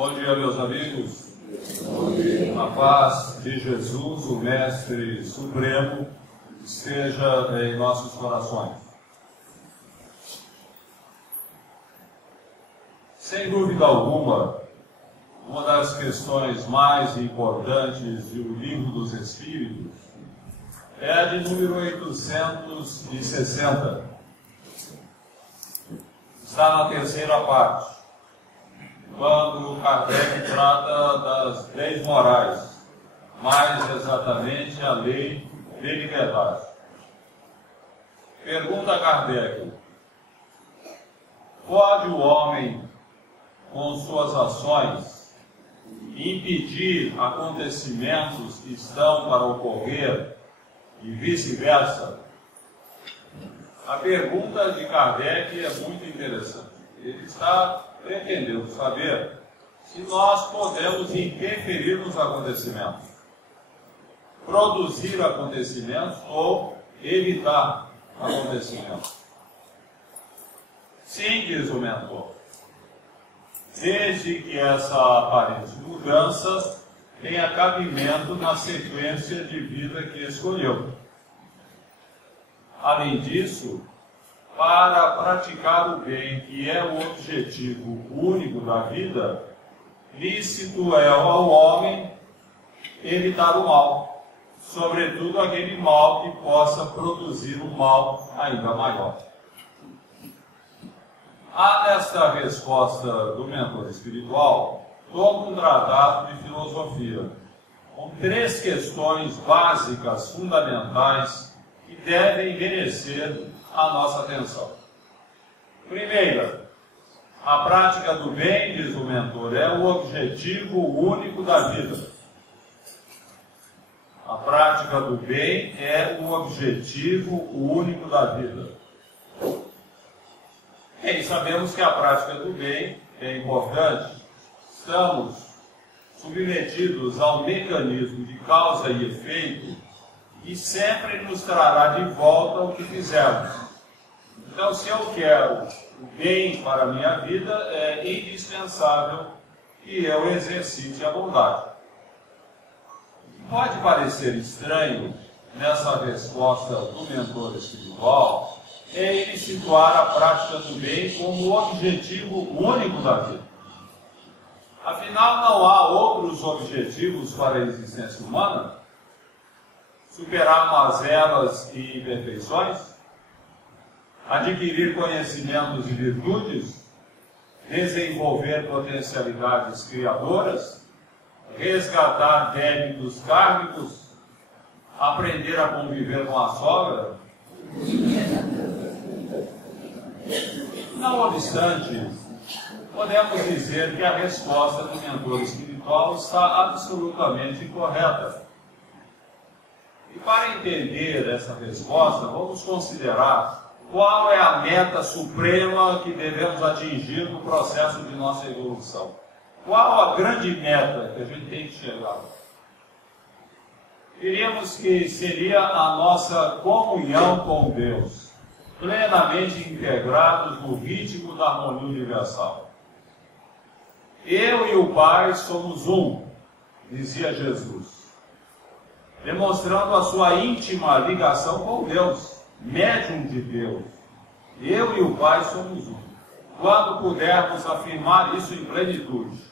Bom dia, meus amigos. A paz de Jesus, o Mestre Supremo, esteja em nossos corações. Sem dúvida alguma, uma das questões mais importantes do Livro dos Espíritos é a de número 860. Está na terceira parte, quando Kardec trata das 10 morais, mais exatamente a lei de liberdade. Pergunta Kardec: pode o homem, com suas ações, impedir acontecimentos que estão para ocorrer e vice-versa? A pergunta de Kardec é muito interessante. Ele está pretendendo saber se nós podemos interferir nos acontecimentos, produzir acontecimentos ou evitar acontecimentos. Sim, diz o mentor, desde que essa aparente mudança tenha cabimento na sequência de vida que escolheu. Além disso, para praticar o bem, que é o objetivo único da vida, lícito é ao homem evitar o mal, sobretudo aquele mal que possa produzir um mal ainda maior. Há nesta resposta do mentor espiritual todo um tratado de filosofia, com 3 questões básicas, fundamentais, que devem merecer a nossa atenção. Primeira, a prática do bem, diz o mentor, é o objetivo único da vida. A prática do bem é o objetivo único da vida. E sabemos que a prática do bem é importante. Estamos submetidos ao mecanismo de causa e efeito e sempre nos trará de volta o que fizemos. Então, se eu quero o bem para a minha vida, é indispensável que eu exercite a bondade. Pode parecer estranho, nessa resposta do mentor espiritual, ele situar a prática do bem como o objetivo único da vida. Afinal, não há outros objetivos para a existência humana? Superar mazelas e imperfeições? Adquirir conhecimentos e virtudes? Desenvolver potencialidades criadoras? Resgatar débitos kármicos? Aprender a conviver com a sogra? Não obstante, podemos dizer que a resposta do mentor espiritual está absolutamente correta. E para entender essa resposta, vamos considerar qual é a meta suprema que devemos atingir no processo de nossa evolução. Qual a grande meta que a gente tem que chegar? Diríamos que seria a nossa comunhão com Deus, plenamente integrados no ritmo da harmonia universal. Eu e o Pai somos um, dizia Jesus, demonstrando a sua íntima ligação com Deus, médium de Deus. Eu e o Pai somos um. Quando pudermos afirmar isso em plenitude,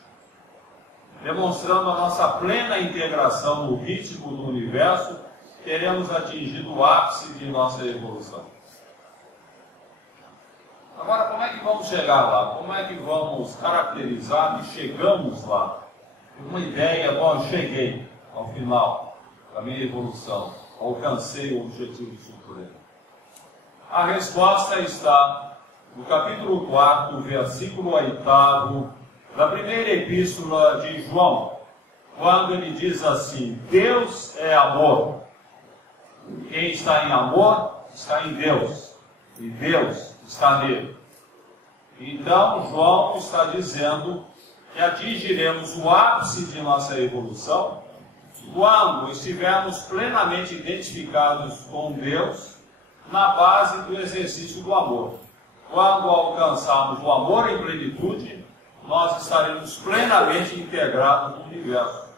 demonstrando a nossa plena integração no ritmo do universo, teremos atingido o ápice de nossa evolução. Agora, como é que vamos chegar lá? Como é que vamos caracterizar que chegamos lá? Uma ideia, bom, cheguei ao final da minha evolução, alcancei o objetivo supremo. A resposta está no capítulo 4, versículo 8 da primeira epístola de João, quando ele diz assim: Deus é amor. Quem está em amor está em Deus, e Deus está nele. Então, João está dizendo que atingiremos o ápice de nossa evolução quando estivermos plenamente identificados com Deus na base do exercício do amor. Quando alcançarmos o amor em plenitude, nós estaremos plenamente integrados no universo.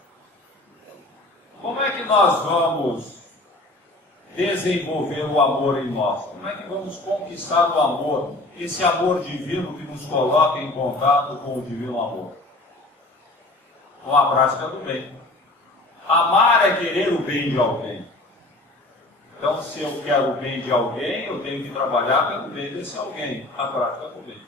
Como é que nós vamos desenvolver o amor em nós? Como é que vamos conquistar o amor, esse amor divino que nos coloca em contato com o divino amor? Com a prática do bem. Amar é querer o bem de alguém. Então, se eu quero o bem de alguém, eu tenho que trabalhar pelo bem desse alguém, a prática do bem.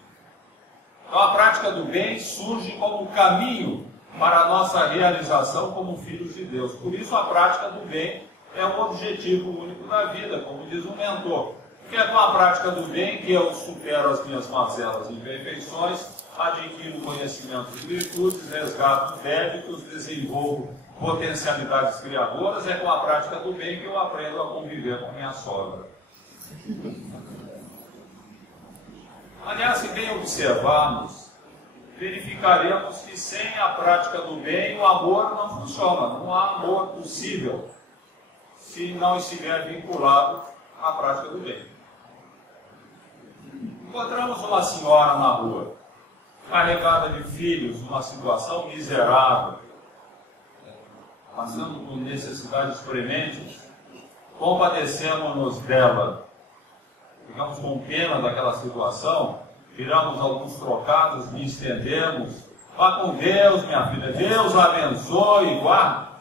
Então, a prática do bem surge como um caminho para a nossa realização como filhos de Deus. Por isso, a prática do bem é o objetivo único da vida, como diz o mentor. Porque é com a prática do bem que eu supero as minhas mazelas e imperfeições, adquiro conhecimentos e virtudes, resgato débitos, desenvolvo potencialidades criadoras. É com a prática do bem que eu aprendo a conviver com minha sogra. Aliás, se bem observarmos, verificaremos que sem a prática do bem o amor não funciona. Não há amor possível se não estiver vinculado à prática do bem. Encontramos uma senhora na rua, carregada de filhos, numa situação miserável, passando por necessidades prementes. Compadecemos-nos dela, ficamos com pena daquela situação, tiramos alguns trocados, lhe estendemos. Vá com Deus, minha filha, Deus abençoe e guarde.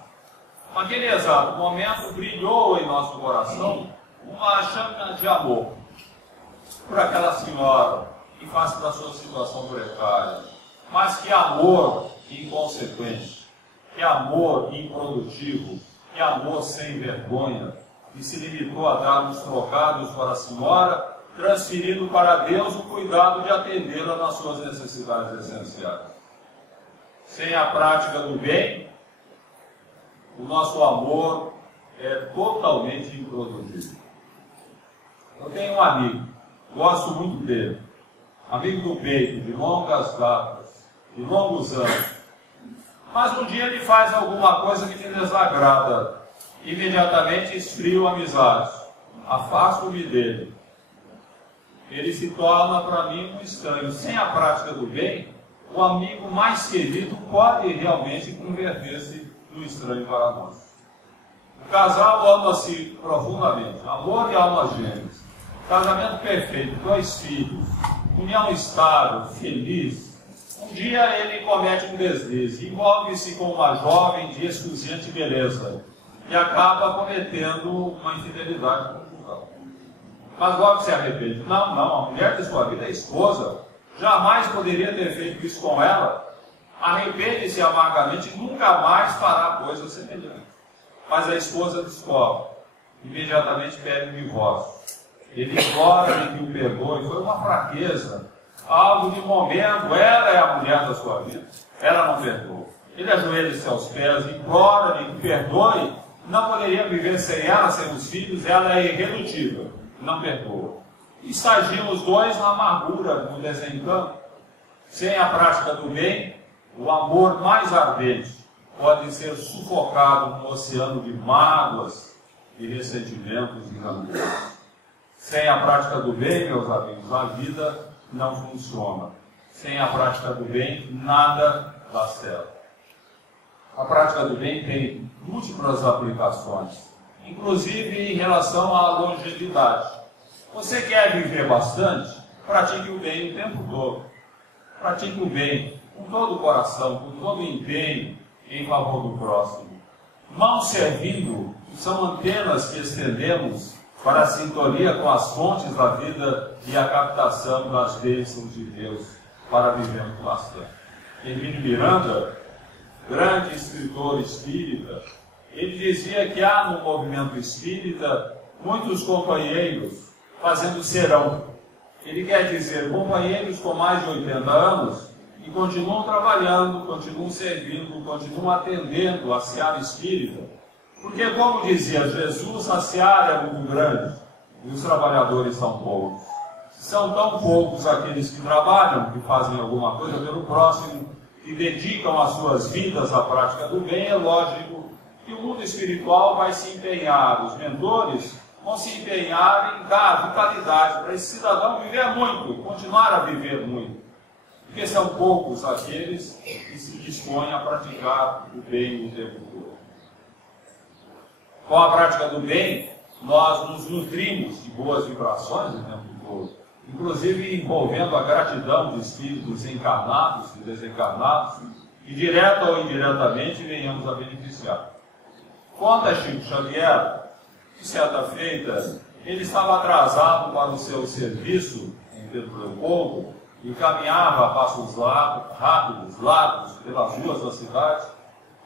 Naquele exato momento brilhou em nosso coração uma chama de amor por aquela senhora, em face da sua situação precária. Mas que amor inconsequente, que amor improdutivo, que amor sem vergonha, que se limitou a dar uns trocados para a senhora, transferindo para Deus o cuidado de atendê-la nas suas necessidades essenciais. Sem a prática do bem, o nosso amor é totalmente improdutível. Eu tenho um amigo, gosto muito dele, amigo do peito, de longas datas, de longos anos, mas um dia ele faz alguma coisa que me desagrada, imediatamente esfrio a amizade, afasto-me dele. Ele se torna para mim um estranho. Sem a prática do bem, o amigo mais querido pode realmente converter-se no estranho para nós. O casal ama-se profundamente, amor e alma gêmeas, casamento perfeito, 2 filhos, união estável, feliz. Um dia ele comete um deslize, envolve-se com uma jovem de excruciante beleza e acaba cometendo uma infidelidade conjugal. Mas logo se arrepende. Não, a mulher de sua vida é esposa, jamais poderia ter feito isso com ela. Arrepende-se amargamente e nunca mais fará coisa semelhante. Mas a esposa descobre, imediatamente pede o divórcio. Ele implora que o perdoe, foi uma fraqueza, algo de momento. Ela é a mulher da sua vida, ela não perdoa. Ele ajoelha-se aos pés, implora que o perdoe, não poderia viver sem ela, sem os filhos, ela é irredutível, não perdoa. E estagiam os dois na amargura, no desencanto. Sem a prática do bem, o amor mais ardente pode ser sufocado num oceano de mágoas, de ressentimentos e rancores. Sem a prática do bem, meus amigos, a vida não funciona. Sem a prática do bem, nada dá certo. A prática do bem tem múltiplas aplicações, inclusive em relação à longevidade. Você quer viver bastante? Pratique o bem o tempo todo. Pratique o bem com todo o coração, com todo o empenho em favor do próximo. Mãos servindo são antenas que estendemos para a sintonia com as fontes da vida e a captação das bênçãos de Deus para vivermos bastante. Hermínio Miranda, grande escritor espírita, ele dizia que há no movimento espírita muitos companheiros fazendo serão. Ele quer dizer companheiros com mais de 80 anos que continuam trabalhando, continuam servindo, continuam atendendo a seara espírita. Porque, como dizia Jesus, a seara é muito grande e os trabalhadores são poucos. São tão poucos aqueles que trabalham, que fazem alguma coisa pelo próximo, que dedicam as suas vidas à prática do bem, é lógico que o mundo espiritual vai se empenhar, os mentores vão se empenhar em dar vitalidade para esse cidadão viver muito, continuar a viver muito. porque são poucos aqueles que se dispõem a praticar o bem o tempo todo. Com a prática do bem, nós nos nutrimos de boas vibrações o tempo todo, inclusive envolvendo a gratidão de espíritos encarnados e desencarnados, que direta ou indiretamente venhamos a beneficiar. Conta Chico Xavier que, certa feita, ele estava atrasado para o seu serviço em Pedro Leopoldo e caminhava a passos rápidos, largos, pelas ruas da cidade,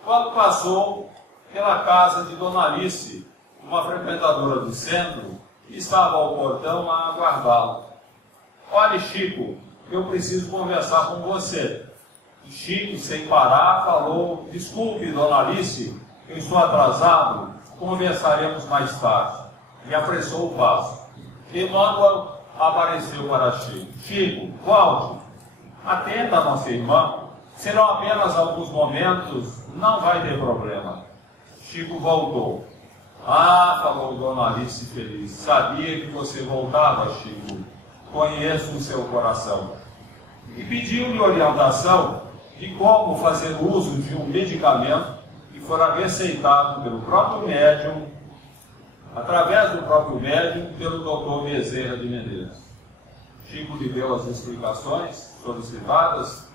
quando passou pela casa de Dona Alice, uma frequentadora do centro, que estava ao portão a aguardá-lo. Olhe, Chico, eu preciso conversar com você. E Chico, sem parar, falou: desculpe, Dona Alice, eu estou atrasado, conversaremos mais tarde. E apressou o passo. Emmanuel apareceu para Chico. Chico, volte, atenda a nossa irmã, serão apenas alguns momentos, não vai ter problema. Chico voltou. Ah, falou Dona Alice feliz, sabia que você voltava, Chico, conheço o seu coração. E pediu-lhe orientação de como fazer uso de um medicamento que fora receitado pelo próprio médium, através do próprio médium, pelo Dr. Bezerra de Menezes. Chico lhe deu as explicações solicitadas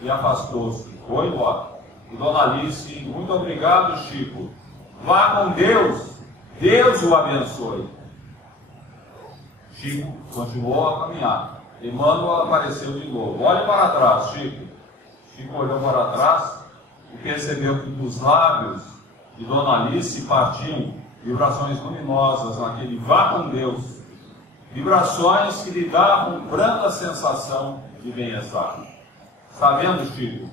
e afastou-se, foi embora. E Dona Alice: muito obrigado, Chico, vá com Deus, Deus o abençoe. Chico continuou a caminhar. Emmanuel apareceu de novo. Olhe para trás, Chico. Chico olhou para trás e percebeu que dos lábios de Dona Alice partiam vibrações luminosas naquele vá com Deus. Vibrações que lhe davam branda sensação de bem-estar. Está vendo, Chico?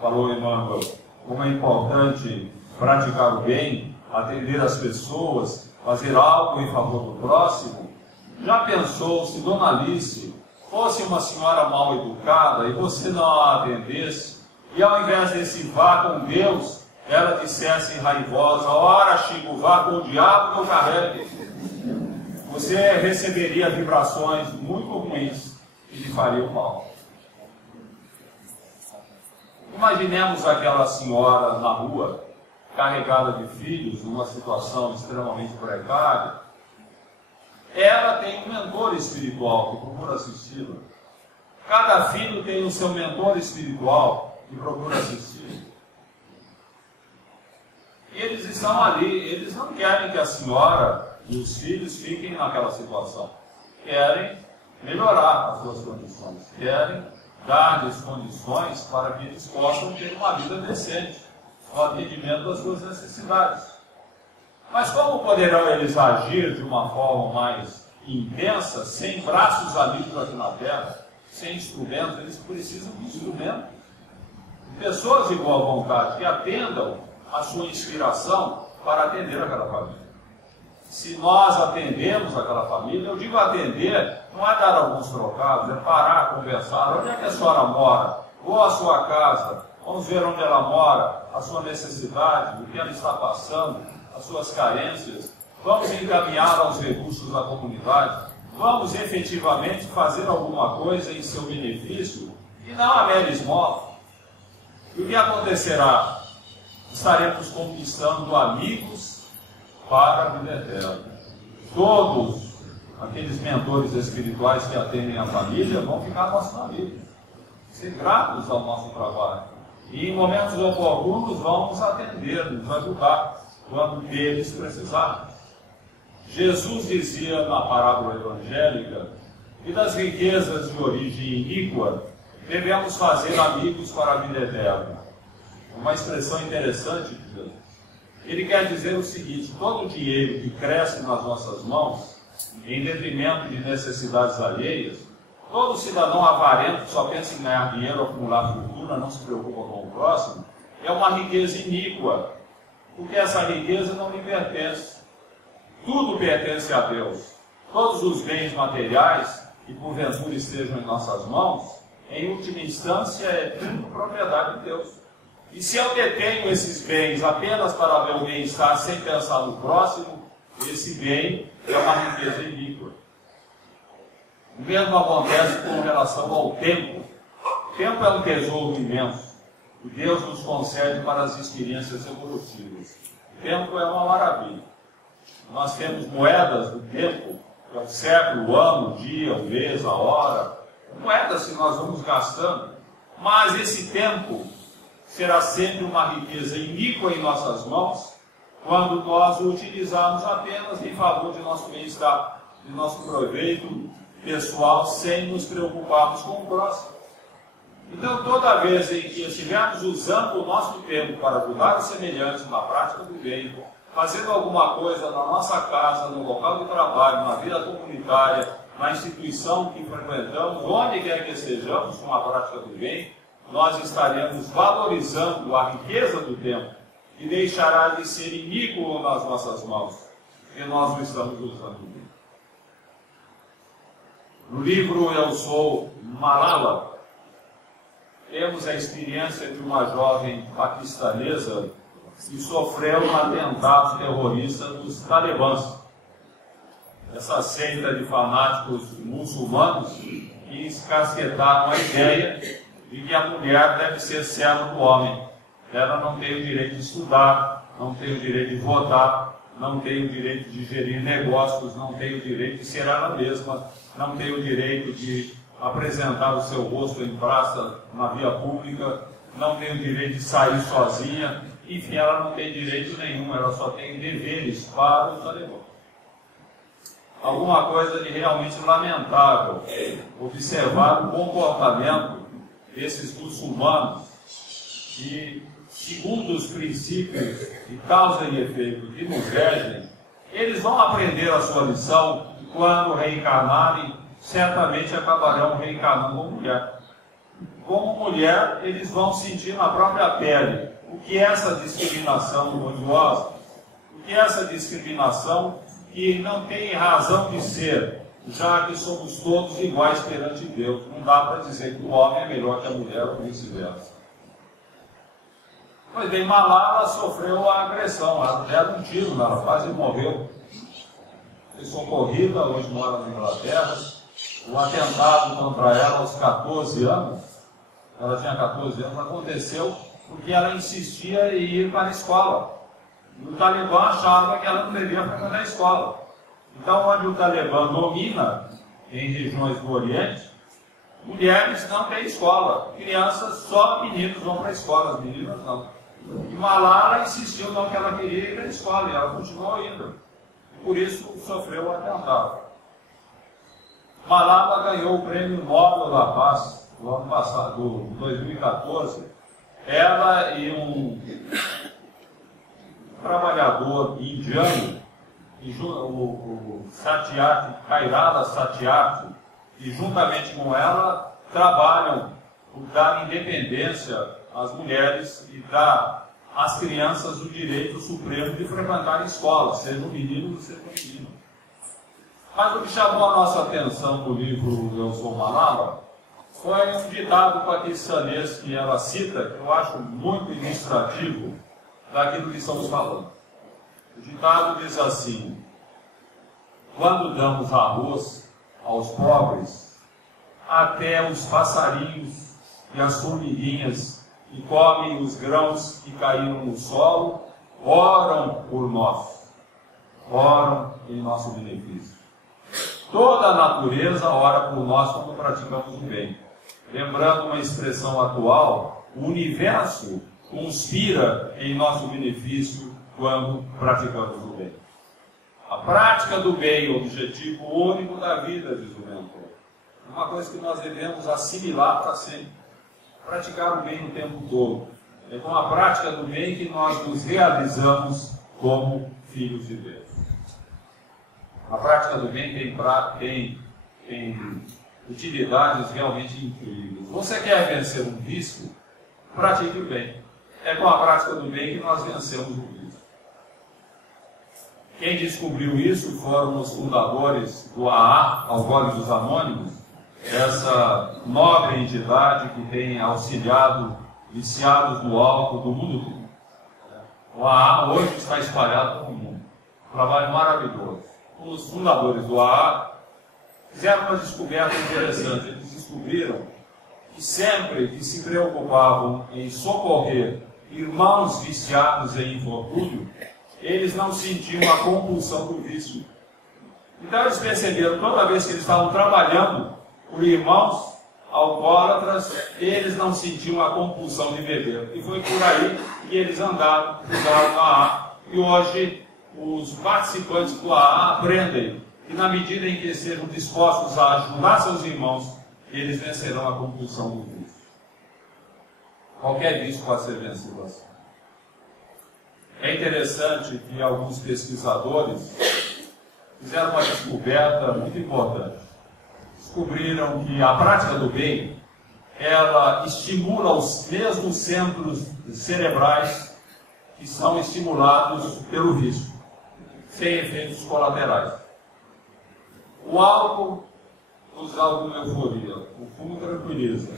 Falou Emmanuel, como é importante praticar o bem, atender as pessoas, fazer algo em favor do próximo. Já pensou se Dona Alice fosse uma senhora mal educada e você não a atendesse, e ao invés desse vá com Deus, ela dissesse raivosa: ora, Chico, vá com o diabo que eu carregue? Você receberia vibrações muito ruins que lhe fariam mal. Imaginemos aquela senhora na rua, carregada de filhos, numa situação extremamente precária. Ela tem um mentor espiritual que procura assisti-la. Cada filho tem o seu mentor espiritual que procura assisti-la. E eles estão ali, eles não querem que a senhora e os filhos fiquem naquela situação. Querem melhorar as suas condições, querem dar-lhes condições para que eles possam ter uma vida decente, no atendimento das suas necessidades. Mas como poderão eles agir de uma forma mais intensa, sem braços amigos aqui na Terra, sem instrumentos? Eles precisam de instrumentos. Pessoas de boa vontade que atendam a sua inspiração para atender aquela família. Se nós atendemos aquela família, eu digo atender, não é dar alguns trocados, é parar, conversar. Onde é que a senhora mora? Vou à sua casa, vamos ver onde ela mora, a sua necessidade, o que ela está passando, as suas carências. Vamos encaminhar aos recursos da comunidade. Vamos efetivamente fazer alguma coisa em seu benefício e não a mera esmola. E o que acontecerá? Estaremos conquistando amigos para a vida eterna. Todos aqueles mentores espirituais que atendem a família vão ficar nossa família, ser gratos ao nosso trabalho. E em momentos oportunos vamos atender, nos ajudar, quando deles precisarmos. Jesus dizia na parábola evangélica que das riquezas de origem iníqua devemos fazer amigos para a vida eterna. Uma expressão interessante de Jesus. Ele quer dizer o seguinte: todo dinheiro que cresce nas nossas mãos, em detrimento de necessidades alheias, todo cidadão avarento que só pensa em ganhar dinheiro, acumular fortuna, não se preocupa com o próximo, é uma riqueza iníqua, porque essa riqueza não lhe pertence. Tudo pertence a Deus. Todos os bens materiais que porventura estejam em nossas mãos, em última instância, é tudo propriedade de Deus. E se eu detenho esses bens apenas para meu bem-estar, sem pensar no próximo, esse bem é uma riqueza iníqua. O mesmo acontece com relação ao tempo. O tempo é um tesouro imenso que Deus nos concede para as experiências evolutivas. O tempo é uma maravilha. Nós temos moedas do tempo, que é o século, o ano, o dia, o mês, a hora. Moedas que nós vamos gastando. Mas esse tempo será sempre uma riqueza iníqua em nossas mãos, quando nós o utilizarmos apenas em favor de nosso bem-estar, de nosso proveito pessoal, sem nos preocuparmos com o próximo. Então, toda vez em que estivermos usando o nosso tempo para ajudar os semelhantes na prática do bem, fazendo alguma coisa na nossa casa, no local de trabalho, na vida comunitária, na instituição que frequentamos, onde quer que estejamos com a prática do bem, nós estaremos valorizando a riqueza do tempo, que deixará de ser iníquo nas nossas mãos, porque nós o estamos usando bem. No livro Eu Sou Malala, temos a experiência de uma jovem paquistanesa que sofreu um atentado terrorista dos talibãs, essa seita de fanáticos muçulmanos que encasquetaram a ideia de que a mulher deve ser serva do homem. Ela não tem o direito de estudar, não tem o direito de votar, não tem o direito de gerir negócios, não tem o direito de ser ela mesma, não tem o direito de apresentar o seu rosto em praça, na via pública, não tem o direito de sair sozinha, enfim, ela não tem direito nenhum, ela só tem deveres para o talibã. Alguma coisa de realmente lamentável observar o comportamento desses muçulmanos que, segundo os princípios de causa e efeito que nos regem, eles vão aprender a sua lição e quando reencarnarem, certamente acabarão reencarnando como mulher. Como mulher, eles vão sentir na própria pele o que é essa discriminação odiosa, o que é essa discriminação que não tem razão de ser, já que somos todos iguais perante Deus. Não dá para dizer que o homem é melhor que a mulher ou vice-versa. Pois bem, Malala sofreu a agressão, ela deram um tiro, ela quase morreu. Foi socorrida, hoje mora na Inglaterra. O atentado contra ela aos 14 anos, ela tinha 14 anos, aconteceu porque ela insistia em ir para a escola. E o Talibã achava que ela não devia frequentar a escola. Então, onde o Talibã domina, em regiões do Oriente, mulheres não têm escola. Crianças, só meninos vão para a escola, as meninas não. E Malala insistiu não que ela queria ir para a escola, e ela continuou indo. E por isso sofreu o atentado. Malala ganhou o Prêmio Nobel da Paz no ano passado, 2014. Ela e um trabalhador indiano, o Satyarthi, Kairala Satyarthi, e juntamente com ela trabalham por dar independência às mulheres e dar às crianças o direito supremo de frequentar a escola, seja um menino ou seja uma menina. Mas o que chamou a nossa atenção no livro Eu Sou Malala foi um ditado paquistanês que ela cita, que eu acho muito ilustrativo daquilo que estamos falando. O ditado diz assim: quando damos arroz aos pobres, até os passarinhos e as formiguinhas que comem os grãos que caíram no solo oram por nós, oram em nosso benefício. Toda a natureza ora por nós quando praticamos o bem. Lembrando uma expressão atual, o universo conspira em nosso benefício quando praticamos o bem. A prática do bem é o objetivo único da vida, diz o mentor. É uma coisa que nós devemos assimilar para sempre. Praticar o bem o tempo todo. É com a prática do bem que nós nos realizamos como filhos de Deus. A prática do bem tem utilidades realmente incríveis. Você quer vencer um vício? Pratique o bem. É com a prática do bem que nós vencemos o vício. Quem descobriu isso foram os fundadores do AA, Alcoólicos Anônimos, essa nobre entidade que tem auxiliado viciados do álcool do mundo todo. O AA hoje está espalhado pelo mundo. Um trabalho maravilhoso. Os fundadores do AA fizeram uma descoberta interessante. Eles descobriram que sempre que se preocupavam em socorrer irmãos viciados em infortúnio, eles não sentiam a compulsão do vício. Então eles perceberam, toda vez que eles estavam trabalhando por irmãos alcoólatras, eles não sentiam a compulsão de beber. E foi por aí que eles andaram no AA. E hoje os participantes do AA aprendem que na medida em que sejam dispostos a ajudar seus irmãos, eles vencerão a compulsão do vício. Qualquer vício pode ser vencido assim. É interessante que alguns pesquisadores fizeram uma descoberta muito importante. Descobriram que a prática do bem, ela estimula os mesmos centros cerebrais que são estimulados pelo vício, sem efeitos colaterais. O álcool nos dá alguma euforia, o fumo tranquiliza,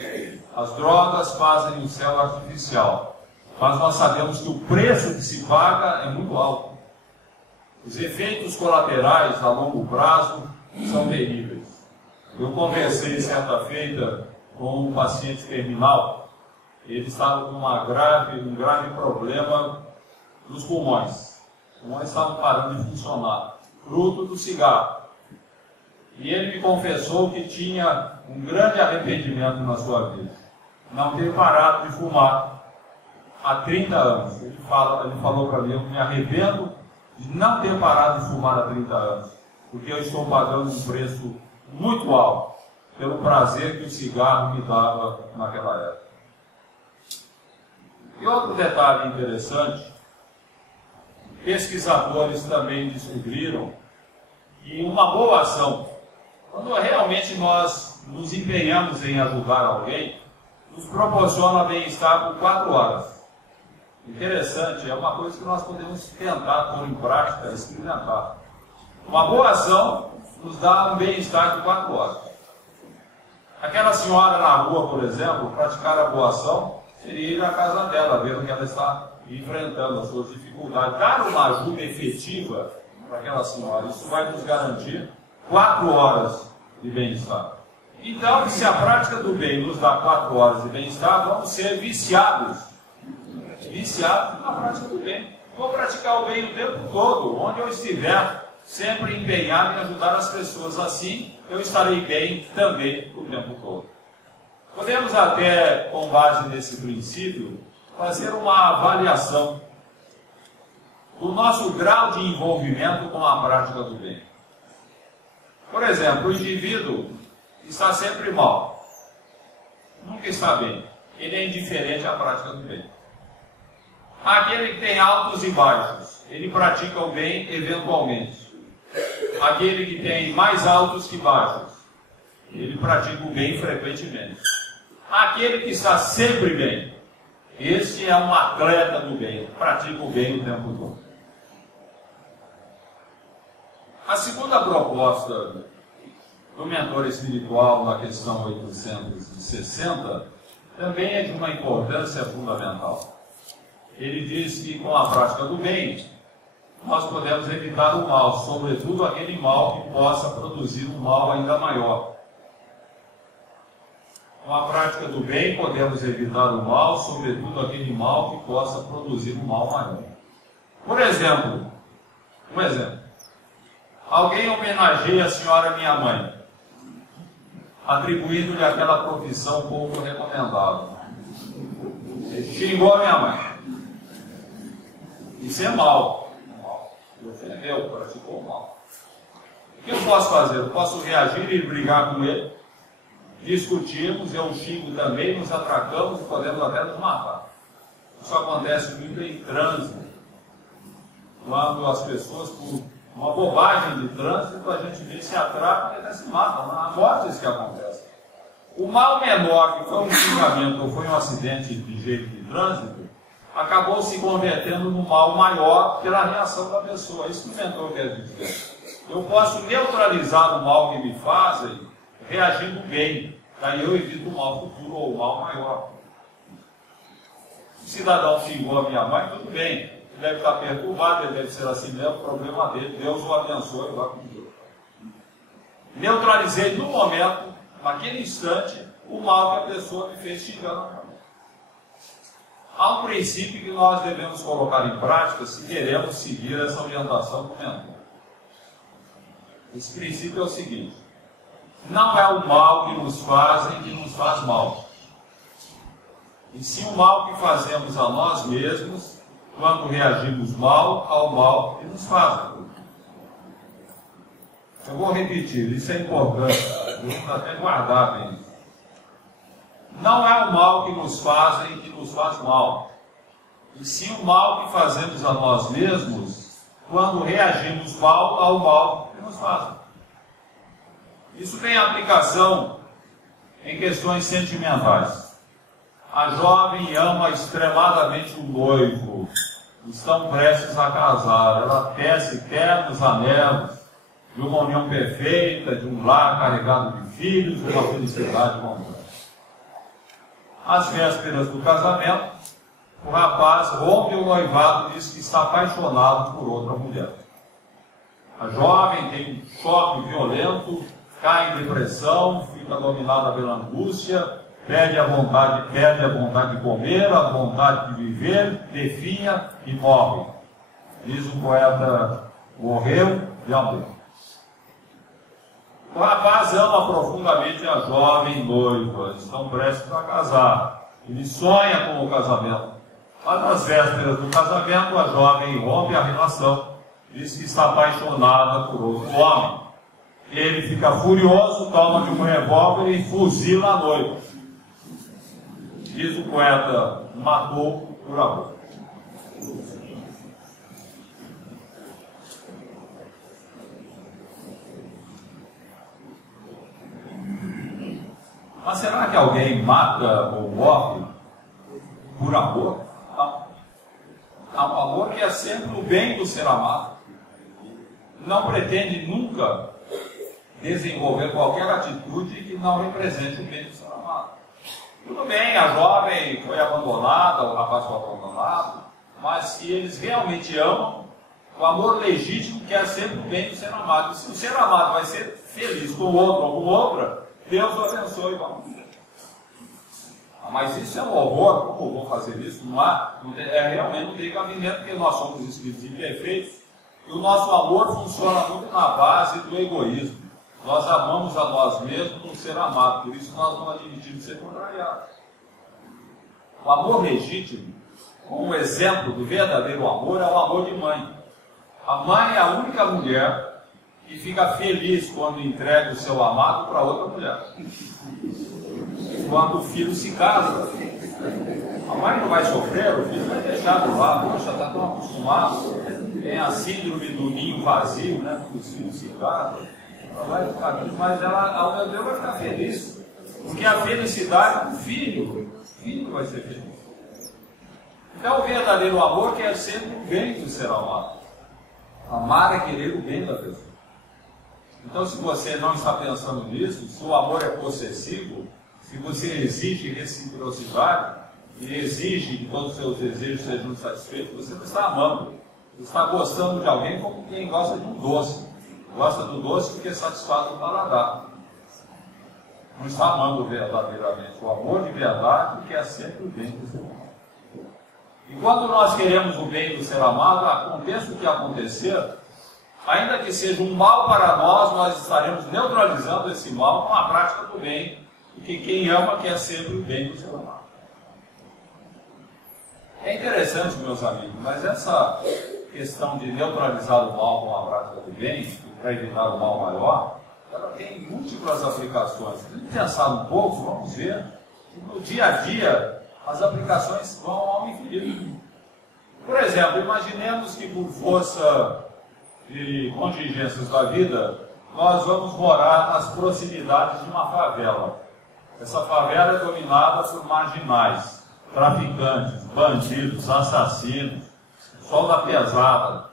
as drogas fazem um céu artificial, mas nós sabemos que o preço que se paga é muito alto. Os efeitos colaterais a longo prazo são terríveis. Eu conversei certa feita com um paciente terminal. Ele estava com um grave problema nos pulmões. Os pulmões estavam parando de funcionar, fruto do cigarro. E ele me confessou que tinha um grande arrependimento na sua vida. Não ter parado de fumar há 30 anos. Ele falou para mim, eu me arrependo de não ter parado de fumar há 30 anos, porque eu estou pagando um preço muito alto pelo prazer que o cigarro me dava naquela época. E outro detalhe interessante, pesquisadores também descobriram que uma boa ação, quando realmente nós nos empenhamos em ajudar alguém, nos proporciona bem-estar por 4 horas. Interessante, é uma coisa que nós podemos tentar pôr em prática, experimentar. Uma boa ação nos dá um bem-estar de 4 horas. Aquela senhora na rua, por exemplo, praticar a boa ação seria ir à casa dela, ver o que ela está enfrentando, as suas dificuldades. Dar uma ajuda efetiva para aquela senhora, isso vai nos garantir 4 horas de bem-estar. Então, se a prática do bem nos dá 4 horas de bem-estar, vamos ser viciados na prática do bem. Vou praticar o bem o tempo todo, onde eu estiver, sempre empenhado em ajudar as pessoas. Assim, eu estarei bem também o tempo todo. Podemos até, com base nesse princípio, fazer uma avaliação do nosso grau de envolvimento com a prática do bem. Por exemplo, o indivíduo está sempre mal, nunca está bem, ele é indiferente à prática do bem. Aquele que tem altos e baixos, ele pratica o bem eventualmente. Aquele que tem mais altos que baixos, ele pratica o bem frequentemente. Aquele que está sempre bem, este é um atleta do bem, pratica o bem o tempo todo. A segunda proposta do mentor espiritual na questão 860 também é de uma importância fundamental. Ele diz que com a prática do bem, nós podemos evitar o mal, sobretudo aquele mal que possa produzir um mal ainda maior. Com a prática do bem, podemos evitar o mal, sobretudo aquele mal que possa produzir um mal maior. Por exemplo, alguém homenageia a senhora minha mãe, atribuindo-lhe aquela profissão pouco recomendável. Ele xingou a minha mãe. Isso é mal. Ele ofendeu, praticou mal. O que eu posso fazer? Eu posso reagir e brigar com ele, discutirmos, eu xingo também, nos atracamos e podemos até nos matar. Isso acontece muito em trânsito. Quando as pessoas, por uma bobagem de trânsito, a gente vê se atracam e até se matam. Há mortes que acontecem. O mal menor, que foi um xingamento ou foi um acidente de jeito de trânsito, acabou se convertendo no mal maior pela reação da pessoa. Isso que o mentor quer dizer. Eu posso neutralizar o mal que me fazem reagindo bem. Daí eu evito o mal futuro ou o mal maior. O cidadão xingou a minha mãe, tudo bem. Ele deve estar perturbado, ele deve ser assim mesmo, o problema dele. Deus o abençoe, vá com Deus. Neutralizei no momento, naquele instante, o mal que a pessoa me fez xingando. Há um princípio que nós devemos colocar em prática se queremos seguir essa orientação do mentor. Esse princípio é o seguinte: não é o mal que nos fazem que nos faz mal, e sim o mal que fazemos a nós mesmos quando reagimos mal ao mal que nos fazem. Eu vou repetir, isso é importante, vamos até guardar bem. Não é o mal que nos fazem que nos faz mal, e sim o mal que fazemos a nós mesmos quando reagimos mal ao mal que nos fazem. Isso tem aplicação em questões sentimentais. A jovem ama extremadamente o noivo, estão prestes a casar, ela tece ternos anelos de uma união perfeita, de um lar carregado de filhos, de uma felicidade completa. Às vésperas do casamento, o rapaz rompe o noivado e diz que está apaixonado por outra mulher. A jovem tem um choque violento, cai em depressão, fica dominada pela angústia, perde a vontade de comer, a vontade de viver, definha e morre. Diz o poeta, morreu de amor. O rapaz ama profundamente a jovem noiva, estão prestes a casar. Ele sonha com o casamento. Mas nas vésperas do casamento, a jovem rompe a relação, diz que está apaixonada por outro homem. Ele fica furioso, toma de um revólver e fuzila a noiva. Diz o poeta, matou por amor. Mas será que alguém mata ou morre por amor? Não. Há um amor que é sempre o bem do ser amado. Não pretende nunca desenvolver qualquer atitude que não represente o bem do ser amado. Tudo bem, a jovem foi abandonada, o rapaz foi abandonado, mas se eles realmente amam, o amor legítimo quer sempre o bem do ser amado. E se o ser amado vai ser feliz com o outro ou com outra, Deus o abençoe, vamos. Mas isso é um horror, como eu vou fazer isso? Realmente não tem cabimento, porque nós somos espíritos imperfeitos e o nosso amor funciona muito na base do egoísmo. Nós amamos a nós mesmos no ser amado, por isso nós não admitimos ser contrariados. O amor legítimo, como exemplo do verdadeiro amor, é o amor de mãe. A mãe é a única mulher que fica feliz quando entrega o seu amado para outra mulher. Quando o filho se casa, a mãe não vai sofrer, o filho vai deixar do lado. Poxa, está tão acostumado. Tem a síndrome do ninho vazio, né? Quando os filhos se casam, ela vai ficar feliz, mas ela, ao meu Deus, vai ficar feliz. Porque a felicidade do filho, o filho vai ser feliz. Então, o verdadeiro amor quer sempre o bem do ser amado. Amar é querer o bem da pessoa. Então, se você não está pensando nisso, se o amor é possessivo, se você exige reciprocidade e exige que todos os seus desejos sejam satisfeitos, você não está amando. Você está gostando de alguém como quem gosta de um doce. Gosta do doce porque satisfaz o paladar. Não está amando verdadeiramente. O amor de verdade quer sempre o bem do ser amado. E quando nós queremos o bem do ser amado, aconteça o que acontecer, ainda que seja um mal para nós, nós estaremos neutralizando esse mal com a prática do bem, porque quem ama quer sempre o bem do ser amado. É interessante, meus amigos, mas essa questão de neutralizar o mal com a prática do bem, para evitar o mal maior, ela tem múltiplas aplicações. Se pensar um pouco, vamos ver que no dia a dia as aplicações vão ao infinito. Por exemplo, imaginemos que por força de contingências da vida, nós vamos morar nas proximidades de uma favela. Essa favela é dominada por marginais, traficantes, bandidos, assassinos, solda pesada.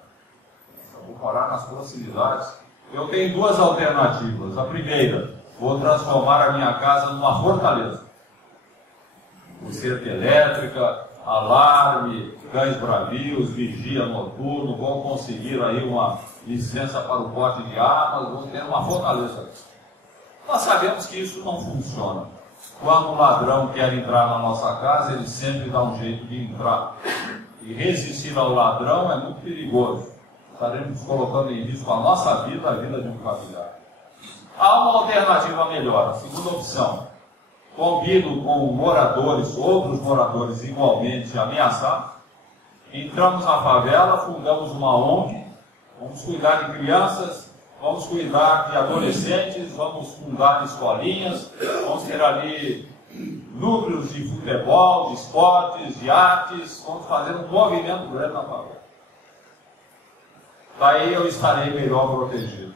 Eu vou morar nas proximidades. Eu tenho duas alternativas. A primeira, vou transformar a minha casa numa fortaleza. Com cerca elétrica, alarme, cães bravios, vigia noturno, vou conseguir aí uma licença para o porte de armas, vou ter uma fortaleza. Nós sabemos que isso não funciona. quando um ladrão quer entrar na nossa casa, ele sempre dá um jeito de entrar. E resistir ao ladrão é muito perigoso. Estaremos colocando em risco a nossa vida, a vida de um familiar. Há uma alternativa melhor, a segunda opção. Combino com moradores, outros moradores igualmente ameaçados. Entramos na favela, fundamos uma ONG, vamos cuidar de crianças, vamos cuidar de adolescentes, vamos fundar escolinhas, vamos ter ali núcleos de futebol, de esportes, de artes, vamos fazer um movimento grande na favela. Daí eu estarei melhor protegido,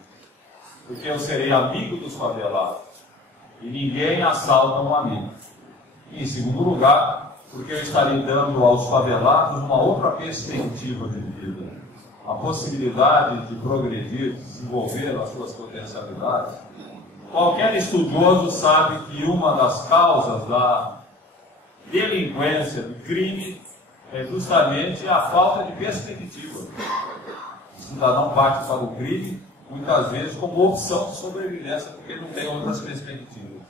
porque eu serei amigo dos favelados, e ninguém assalta um amigo. E, em segundo lugar, porque eu estarei dando aos favelados uma outra perspectiva de vida, a possibilidade de progredir, de desenvolver as suas potencialidades. Qualquer estudioso sabe que uma das causas da delinquência, do crime, é justamente a falta de perspectiva. O cidadão parte para o crime, muitas vezes como opção de sobrevivência, porque não tem outras perspectivas.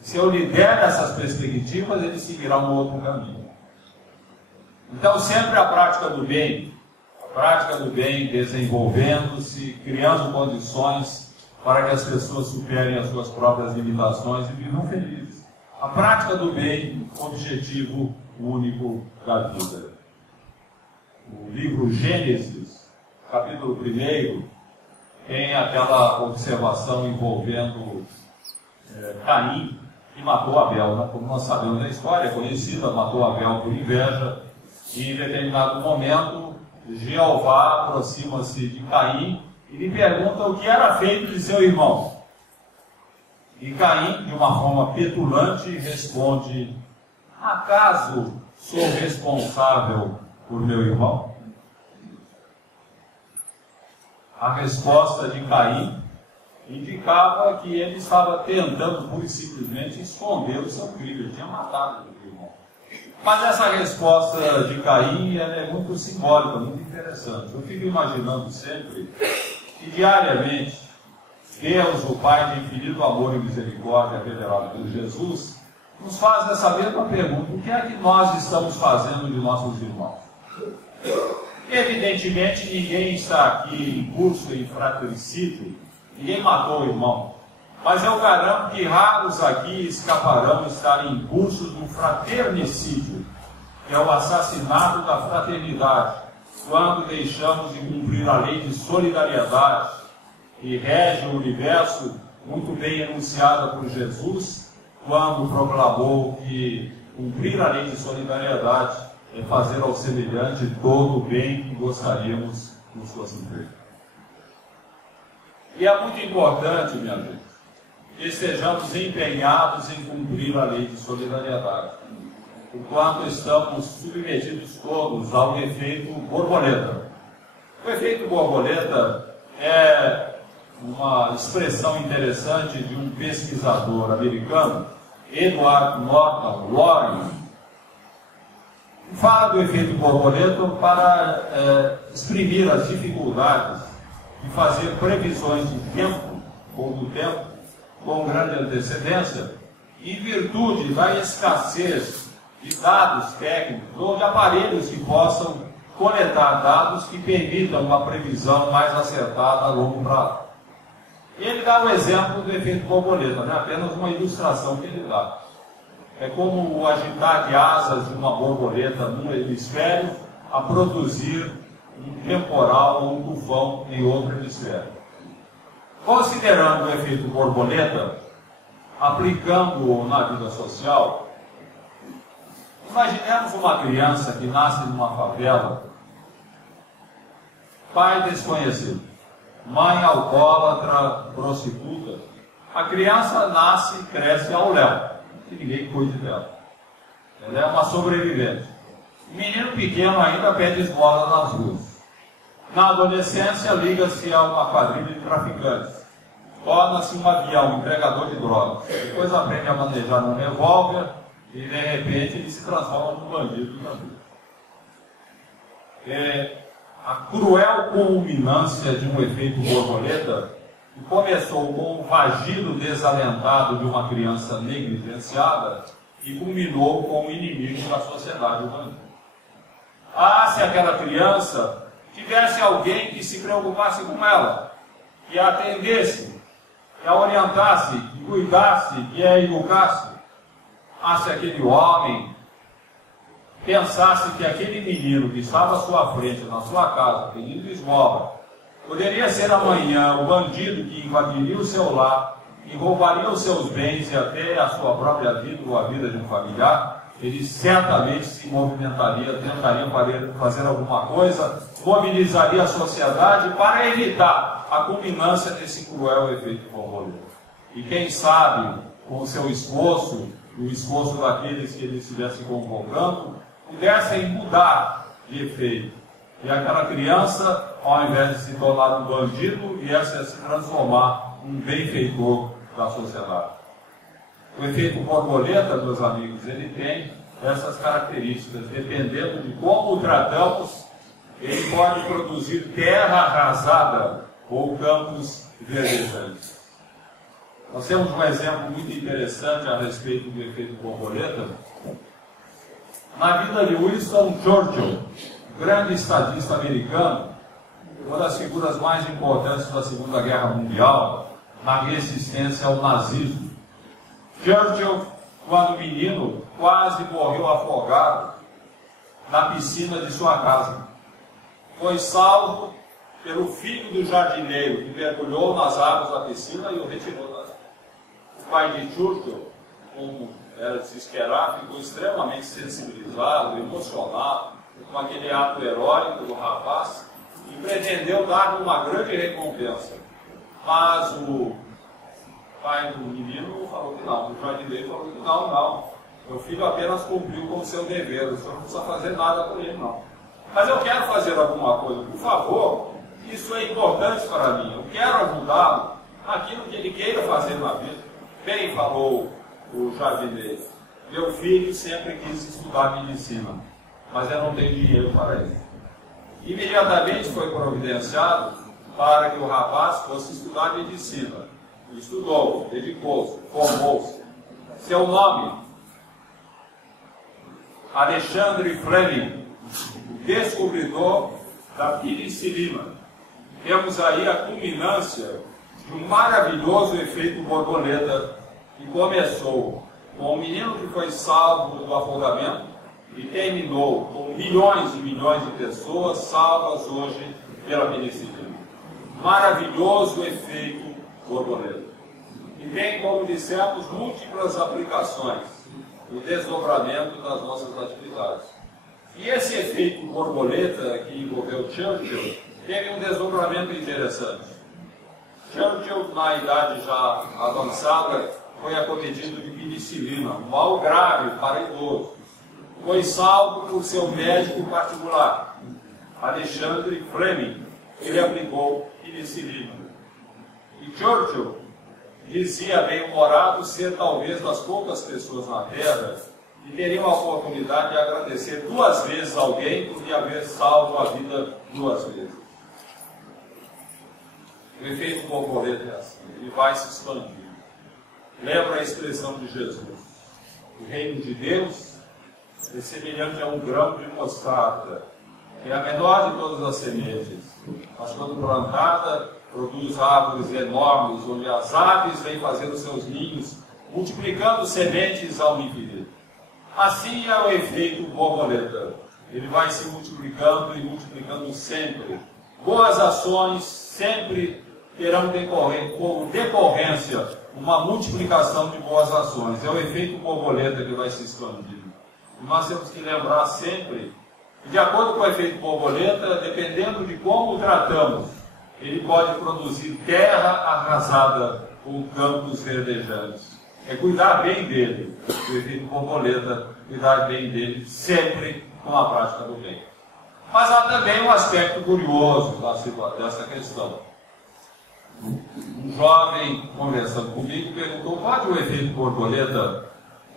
Se eu lhe der essas perspectivas, ele seguirá um outro caminho. Então, sempre a prática do bem desenvolvendo-se, criando condições para que as pessoas superem as suas próprias limitações e vivam felizes. A prática do bem, objetivo único da vida. O livro Gênesis, capítulo 1, tem aquela observação envolvendo Caim, que matou Abel, né? Como nós sabemos da história, é conhecida, matou Abel por inveja, e em determinado momento, Jeová aproxima-se de Caim e lhe pergunta o que era feito de seu irmão. E Caim, de uma forma petulante, responde: acaso sou responsável por meu irmão? A resposta de Caim indicava que ele estava tentando, pura e simplesmente, esconder o seu crime. Ele tinha matado o irmão. Mas essa resposta de Caim ela é muito simbólica, muito interessante. Eu fico imaginando sempre que, diariamente, Deus, o Pai de infinito amor e misericórdia, revelado por Jesus, nos faz essa mesma pergunta: o que é que nós estamos fazendo de nossos irmãos? Evidentemente, ninguém está aqui em curso em fratricídio, ninguém matou o irmão, mas eu garanto que raros aqui escaparão estar em curso do fraternicídio, que é o assassinato da fraternidade, quando deixamos de cumprir a lei de solidariedade que rege o universo, muito bem enunciada por Jesus, quando proclamou que cumprir a lei de solidariedade é fazer ao semelhante todo o bem que gostaríamos que nos fosse feito. E é muito importante, minha gente, que estejamos empenhados em cumprir a lei de solidariedade, enquanto estamos submetidos todos ao efeito borboleta. O efeito borboleta é uma expressão interessante de um pesquisador americano, Edward Norton Loring. Fala do efeito borboleta para exprimir as dificuldades de fazer previsões de tempo, ou do tempo, com grande antecedência, em virtude da escassez de dados técnicos ou de aparelhos que possam coletar dados que permitam uma previsão mais acertada a longo prazo. Ele dá o exemplo do efeito borboleta, né? Apenas uma ilustração que ele dá. É como o agitar de asas de uma borboleta num hemisfério a produzir um temporal ou um tufão em outro hemisfério. Considerando o efeito borboleta, aplicando-o na vida social, imaginemos uma criança que nasce numa favela, pai desconhecido, mãe alcoólatra, prostituta. A criança nasce e cresce ao léu, que ninguém cuide dela. Ela é uma sobrevivente. O menino pequeno ainda pede esmola nas ruas. Na adolescência, liga-se a uma quadrilha de traficantes. Torna-se um avião, um entregador de drogas. Depois aprende a manejar um revólver e, de repente, ele se transforma num bandido da vida. A cruel culminância de um efeito borboleta que começou com o vagido desalentado de uma criança negligenciada e culminou com o inimigo da sociedade humana. Ah, se aquela criança tivesse alguém que se preocupasse com ela, que a atendesse, que a orientasse, que cuidasse, que a educasse. Ah, se aquele homem pensasse que aquele menino que estava à sua frente, na sua casa, pedindo esmola, poderia ser amanhã o bandido que invadiria o seu lar, que roubaria os seus bens e até a sua própria vida ou a vida de um familiar, ele certamente se movimentaria, tentaria fazer alguma coisa, mobilizaria a sociedade para evitar a culminância desse cruel efeito borboleta. E quem sabe, com o seu esforço, o esforço daqueles que ele estivesse convocando, pudessem mudar de efeito. E aquela criança, ao invés de se tornar um bandido, viesse a se transformar em um benfeitor da sociedade. O efeito borboleta, meus amigos, ele tem essas características. Dependendo de como o tratamos, ele pode produzir terra arrasada ou campos verdejantes. Nós temos um exemplo muito interessante a respeito do efeito borboleta. Na vida de Winston Churchill, grande estadista americano, uma das figuras mais importantes da Segunda Guerra Mundial, na resistência ao nazismo. Churchill, quando menino, quase morreu afogado na piscina de sua casa. Foi salvo pelo filho do jardineiro, que mergulhou nas águas da piscina e o retirou da água. O pai de Churchill, como era de se esperar, ficou extremamente sensibilizado, emocionado com aquele ato heróico do rapaz e pretendeu dar uma grande recompensa. Mas o pai do menino falou que não, o jardineiro falou que não, meu filho apenas cumpriu com o seu dever, o senhor não precisa fazer nada por ele não. Mas eu quero fazer alguma coisa, por favor, isso é importante para mim, eu quero ajudá-lo naquilo que ele queira fazer na vida. Bem, falou o jardineiro, meu filho sempre quis estudar medicina, mas eu não tenho dinheiro para isso. Imediatamente foi providenciado para que o rapaz fosse estudar medicina. Estudou, dedicou-se, formou-se. Seu nome, Alexandre Fleming, descobridor da penicilina. Temos aí a culminância de um maravilhoso efeito borboleta que começou com um menino que foi salvo do afogamento e terminou com milhões e milhões de pessoas salvas hoje pela penicilina. Maravilhoso efeito borboleta. E tem, como dissemos, múltiplas aplicações, o desdobramento das nossas atividades. E esse efeito borboleta que envolveu Churchill teve um desdobramento interessante. Churchill, na idade já avançada, foi acometido de penicilina, um mal grave para idoso. Foi salvo por seu médico particular, Alexandre Fleming. Ele aplicou penicilina. E Churchill dizia bem-humorado ser talvez das poucas pessoas na Terra que teriam a oportunidade de agradecer 2 vezes alguém por lhe haver salvo a vida 2 vezes. O efeito borboleta é assim, ele vai se expandir. Lembra a expressão de Jesus: o reino de Deus é semelhante a um grão de mostarda, que é a menor de todas as sementes, mas quando plantada, produz árvores enormes, onde as aves vêm fazendo seus ninhos, multiplicando sementes ao infinito. Assim é o efeito borboleta. Ele vai se multiplicando e multiplicando sempre. Boas ações sempre terão como decorrência uma multiplicação de boas ações. É o efeito borboleta que vai se expandindo. E nós temos que lembrar sempre que, de acordo com o efeito borboleta, dependendo de como o tratamos, ele pode produzir terra arrasada com campos verdejantes. É cuidar bem dele, o efeito borboleta, cuidar bem dele sempre com a prática do bem. Mas há também um aspecto curioso dessa questão. Um jovem, conversando comigo, perguntou: pode o efeito borboleta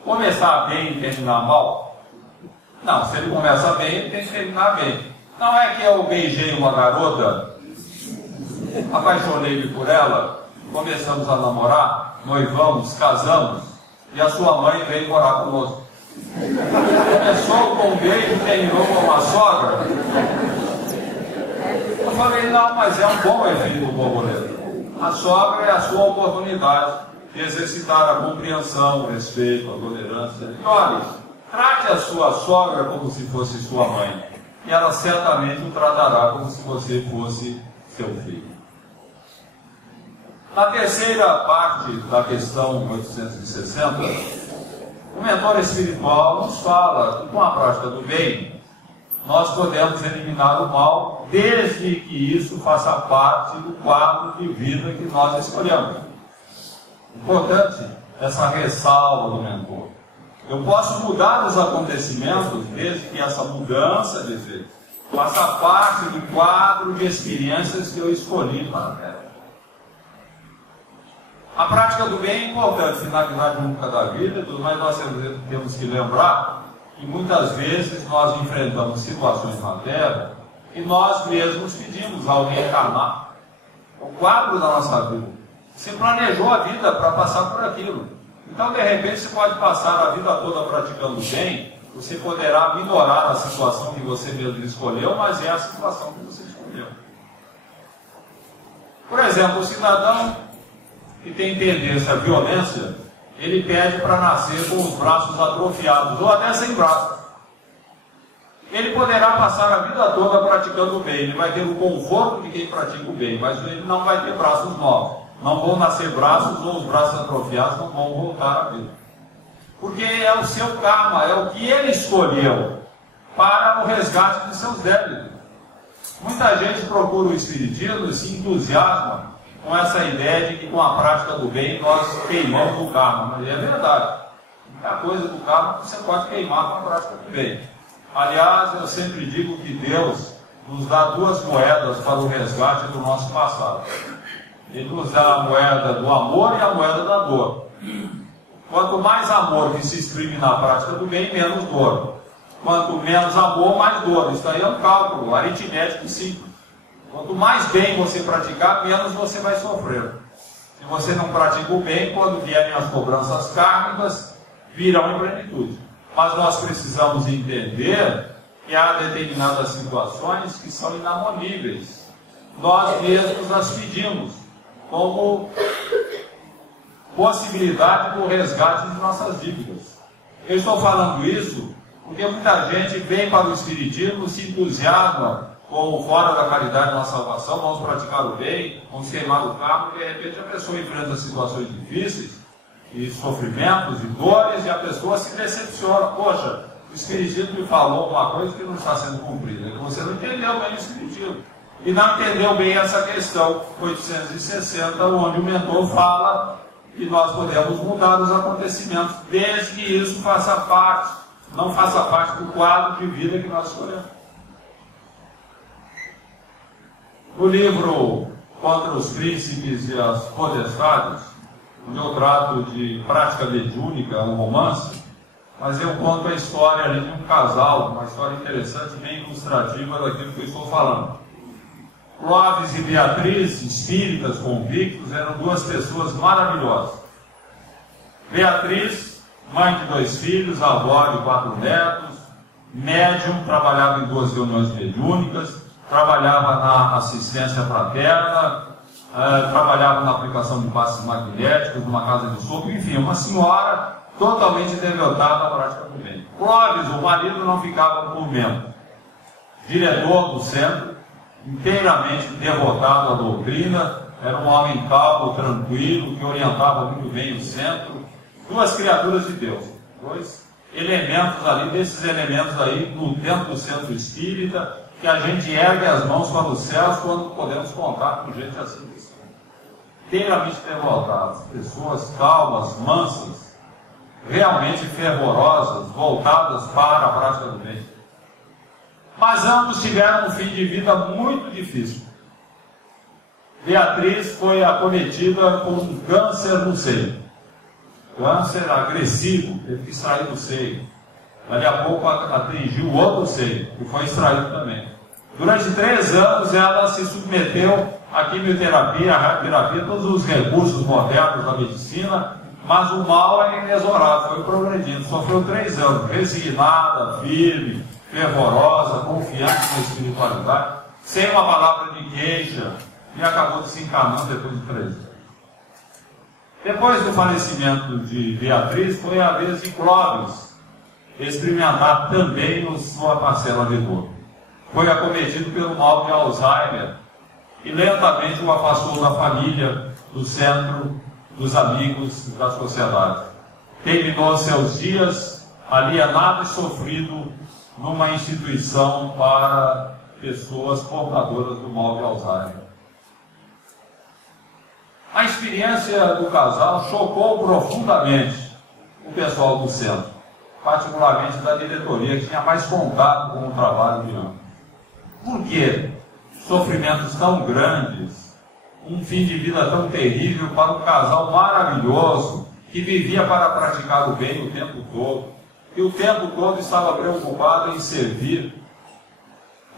começar bem e terminar mal? Não, se ele começa bem, ele tem que terminar bem. Não é que eu beijei uma garota, apaixonei-me por ela, começamos a namorar, noivamos, casamos, e a sua mãe veio morar conosco. Começou com um beijo e terminou com uma sogra. Eu falei, não, mas é um bom efeito do borboleta. A sogra é a sua oportunidade de exercitar a compreensão, o respeito, a tolerância. E olha, trate a sua sogra como se fosse sua mãe. E ela certamente o tratará como se você fosse seu filho. Na terceira parte da questão 860, o mentor espiritual nos fala que com a prática do bem, nós podemos eliminar o mal, desde que isso faça parte do quadro de vida que nós escolhemos. Importante essa ressalva do mentor. Eu posso mudar os acontecimentos, desde que essa mudança de efeito faça parte do quadro de experiências que eu escolhi para a Terra. A prática do bem é importante, finalidade única da vida, mas nós temos que lembrar que muitas vezes nós enfrentamos situações na Terra e nós mesmos pedimos ao reencarnar. O quadro da nossa vida. Você planejou a vida para passar por aquilo. Então, de repente, você pode passar a vida toda praticando bem, você poderá minorar a situação que você mesmo escolheu, mas é a situação que você escolheu. Por exemplo, o cidadão que tem tendência à violência, ele pede para nascer com os braços atrofiados, ou até sem braços. Ele poderá passar a vida toda praticando o bem, ele vai ter o conforto de quem pratica o bem, mas ele não vai ter braços novos. Não vão nascer braços, ou os braços atrofiados não vão voltar à vida. Porque é o seu karma, é o que ele escolheu para o resgate de seus débitos. Muita gente procura o Espiritismo e se entusiasma com essa ideia de que com a prática do bem nós queimamos o karma. Mas é verdade. Muita coisa do karma você pode queimar com a prática do bem. Aliás, eu sempre digo que Deus nos dá duas moedas para o resgate do nosso passado. Ele nos dá a moeda do amor e a moeda da dor. Quanto mais amor que se exprime na prática do bem, menos dor. Quanto menos amor, mais dor. Isso aí é um cálculo aritmético simples. Quanto mais bem você praticar, menos você vai sofrer. Se você não pratica o bem, quando vierem as cobranças kármicas, virão em plenitude. Mas nós precisamos entender que há determinadas situações que são inamoníveis. Nós mesmos as pedimos como possibilidade do resgate de nossas dívidas. Eu estou falando isso porque muita gente vem para o Espiritismo, se entusiasma com o fora da caridade na salvação, vamos praticar o bem, vamos queimar o karma, e de repente a pessoa enfrenta situações difíceis, e sofrimentos, e dores, e a pessoa se decepciona. Poxa, o Espiritismo me falou uma coisa que não está sendo cumprida. Você não entendeu bem o Espiritismo. E não entendeu bem essa questão 860, onde o mentor fala que nós podemos mudar os acontecimentos, desde que isso faça parte, não faça parte do quadro de vida que nós escolhemos. No livro Contra os Príncipes e as Potestades, onde eu trato de prática mediúnica, um romance, mas eu conto a história ali de um casal, uma história interessante, bem ilustrativa daquilo que eu estou falando. Clóvis e Beatriz, espíritas convictos, eram duas pessoas maravilhosas. Beatriz, mãe de 2 filhos, avó de 4 netos, médium, trabalhava em 2 reuniões mediúnicas, trabalhava na assistência fraterna, trabalhava na aplicação de passes magnéticos, numa casa de sopro, enfim, uma senhora totalmente devotada à prática do bem. Clóvis, o marido, não ficava por membro. Diretor do centro, inteiramente devotado à doutrina, era um homem calmo, tranquilo, que orientava muito bem o centro. 2 criaturas de Deus, 2 elementos ali, desses elementos aí, no dentro do centro espírita, que a gente ergue as mãos para os céus quando podemos contar com gente assim. Inteiramente devotadas, pessoas calmas, mansas, realmente fervorosas, voltadas para a prática do bem. Mas ambos tiveram um fim de vida muito difícil. Beatriz foi acometida com um câncer no seio. Câncer agressivo, teve que extrair do seio. Daqui a pouco atingiu o outro seio, que foi extraído também. Durante 3 anos ela se submeteu à quimioterapia, à radioterapia, todos os recursos modernos da medicina, mas o mal é inexorável, foi progredindo. Sofreu 3 anos, resignada, firme, fervorosa, confiante na espiritualidade, sem uma palavra de queixa, e acabou desencarnando depois de 3 anos. Depois do falecimento de Beatriz, foi a vez de Clóvis experimentar também sua parcela de dor. Foi acometido pelo mal de Alzheimer e lentamente o afastou da família, do centro, dos amigos, da sociedade. Terminou seus dias alienado e sofrido numa instituição para pessoas portadoras do mal de Alzheimer. A experiência do casal chocou profundamente o pessoal do centro, particularmente da diretoria, que tinha mais contato com o trabalho de ambos. Por quê? Sofrimentos tão grandes, um fim de vida tão terrível para um casal maravilhoso, que vivia para praticar o bem o tempo todo, e o tempo todo estava preocupado em servir.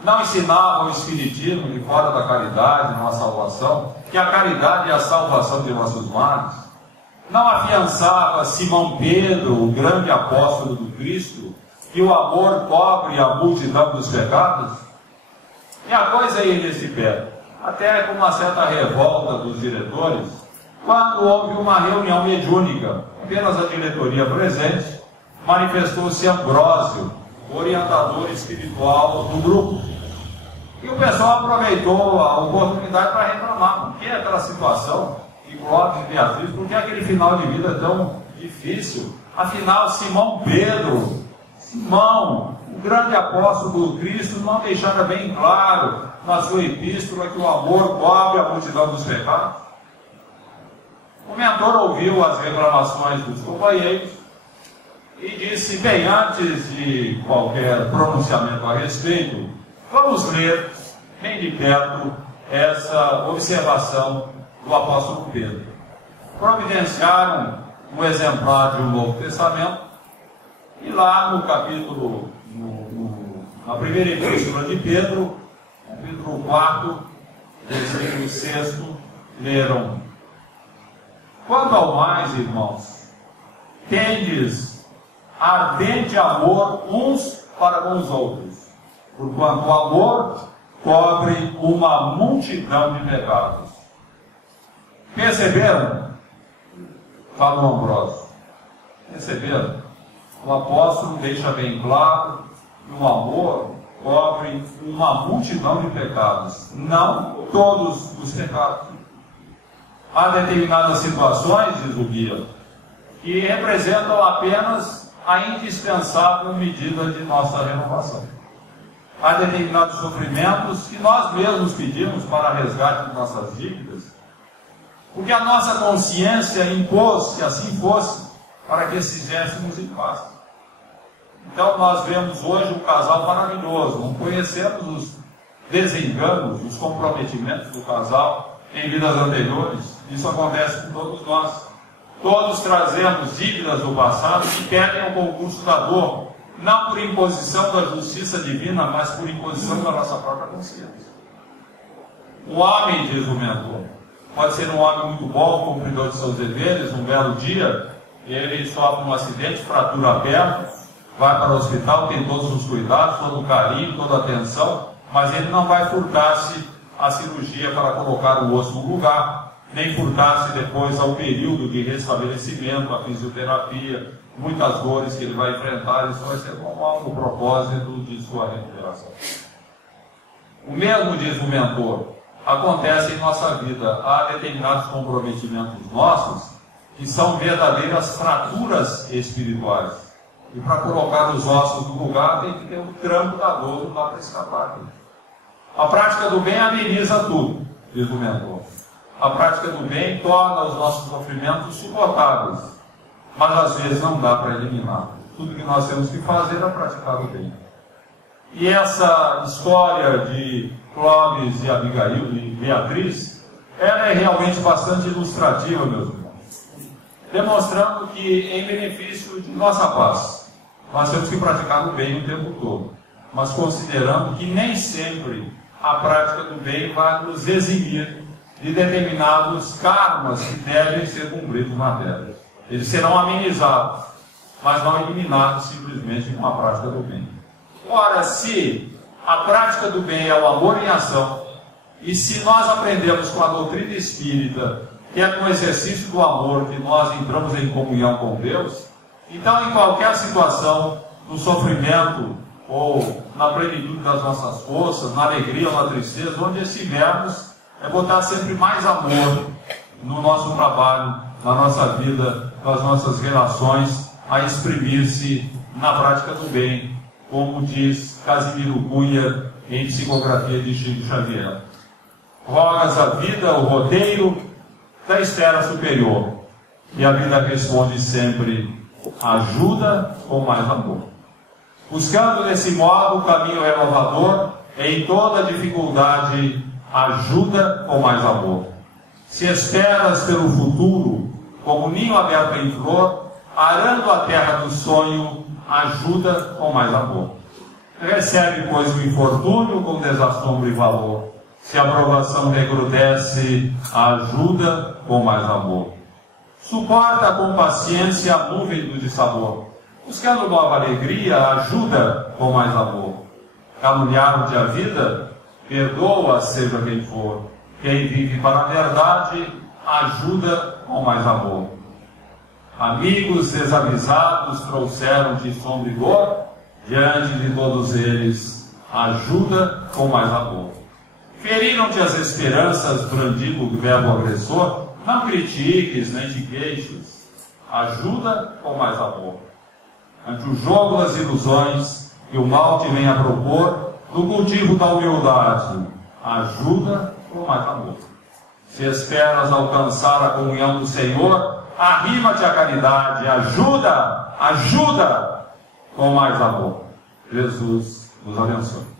Não ensinava o espiritismo de fora da caridade, na salvação, que a caridade é a salvação de nossos males. Não afiançava Simão Pedro, o grande apóstolo do Cristo, que o amor cobre a multidão dos pecados. E a coisa ia nesse pé, até com uma certa revolta dos diretores, quando houve uma reunião mediúnica, apenas a diretoria presente, manifestou-se Ambrósio, orientador espiritual do grupo. E o pessoal aproveitou a oportunidade para reclamar. Por que aquela situação de Clóvis e Beatriz? Por que aquele final de vida tão difícil? Afinal, Simão Pedro, o grande apóstolo do Cristo, não deixara bem claro na sua epístola que o amor cobre a multidão dos pecados? O mentor ouviu as reclamações dos companheiros e disse: bem, antes de qualquer pronunciamento a respeito, vamos ler bem de perto essa observação do apóstolo Pedro. Providenciaram um exemplar de um Novo Testamento, e lá no capítulo, na primeira epístola de Pedro, capítulo 4, versículo 6, leram: quanto ao mais, irmãos, tendes ardente amor uns para com os outros, porquanto o amor cobre uma multidão de pecados. Perceberam? Fala o Ambrósio. Perceberam? O apóstolo deixa bem claro que o amor cobre uma multidão de pecados, não todos os pecados. Há determinadas situações, diz o guia, que representam apenas a indispensável medida de nossa renovação. Há determinados sofrimentos que nós mesmos pedimos para resgate de nossas dívidas, porque a nossa consciência impôs que assim fosse, para que fizéssemos em paz. Então nós vemos hoje um casal maravilhoso, não conhecemos os desenganos, os comprometimentos do casal em vidas anteriores. Isso acontece com todos nós. Todos trazemos dívidas do passado que pedem ao concurso da dor, não por imposição da justiça divina, mas por imposição da nossa própria consciência. O homem, diz o mentor, pode ser um homem muito bom, cumpridor de seus deveres. Um belo dia, ele sofre um acidente, fratura a perna, vai para o hospital, tem todos os cuidados, todo o carinho, toda a atenção, mas ele não vai furtar-se a cirurgia para colocar o osso no lugar, nem furtar-se depois ao período de restabelecimento, a fisioterapia, muitas dores que ele vai enfrentar. Isso vai ser normal no propósito de sua recuperação. O mesmo, diz o mentor, acontece em nossa vida. Há determinados comprometimentos nossos que são verdadeiras fraturas espirituais. E para colocar os ossos no lugar tem que ter um trampo da dor, não dá para escapar. A prática do bem ameniza tudo, diz o mentor. A prática do bem torna os nossos sofrimentos suportáveis, mas às vezes não dá para eliminar. Tudo que nós temos que fazer é praticar o bem. E essa história de Clóvis e Abigail e Beatriz, ela é realmente bastante ilustrativa, meus irmãos, demonstrando que, em benefício de nossa paz, nós temos que praticar o bem o tempo todo. mas considerando que nem sempre a prática do bem vai nos eximir de determinados karmas que devem ser cumpridos na Terra. Eles serão amenizados, mas não eliminados simplesmente com a prática do bem. Ora, se a prática do bem é o amor em ação, e se nós aprendemos com a doutrina espírita que é com o exercício do amor que nós entramos em comunhão com Deus, então em qualquer situação, no sofrimento ou na plenitude das nossas forças, na alegria ou na tristeza, onde estivermos, é botar sempre mais amor no nosso trabalho, na nossa vida, nas nossas relações, a exprimir-se na prática do bem, como diz Casimiro Cunha em Psicografia de Chico Xavier. Rogas a vida, o roteiro da esfera superior, e a vida responde sempre: ajuda com mais amor. Buscando desse modo o caminho renovador, em toda dificuldade, ajuda com mais amor. Se esperas pelo futuro, como ninho aberto em flor, arando a terra do sonho, ajuda com mais amor. Recebe, pois, o infortúnio com desassombro e valor. Se a provação recrudesce, ajuda com mais amor. Suporta com paciência a nuvem do dissabor. Buscando nova alegria, ajuda com mais amor. Caluniar-te a vida, perdoa, seja quem for. Quem vive para a verdade, ajuda com mais amor. Amigos desavisados trouxeram-te sombra e dor, diante de todos eles, ajuda com mais amor. Feriram-te as esperanças, brandindo o verbo agressor, não critiques, nem te queixes, ajuda com mais amor. Ante o jogo das ilusões, que o mal te vem a propor, no cultivo da humildade, ajuda com mais amor. Se esperas alcançar a comunhão do Senhor, arrima-te à caridade, ajuda com mais amor. Jesus nos abençoe.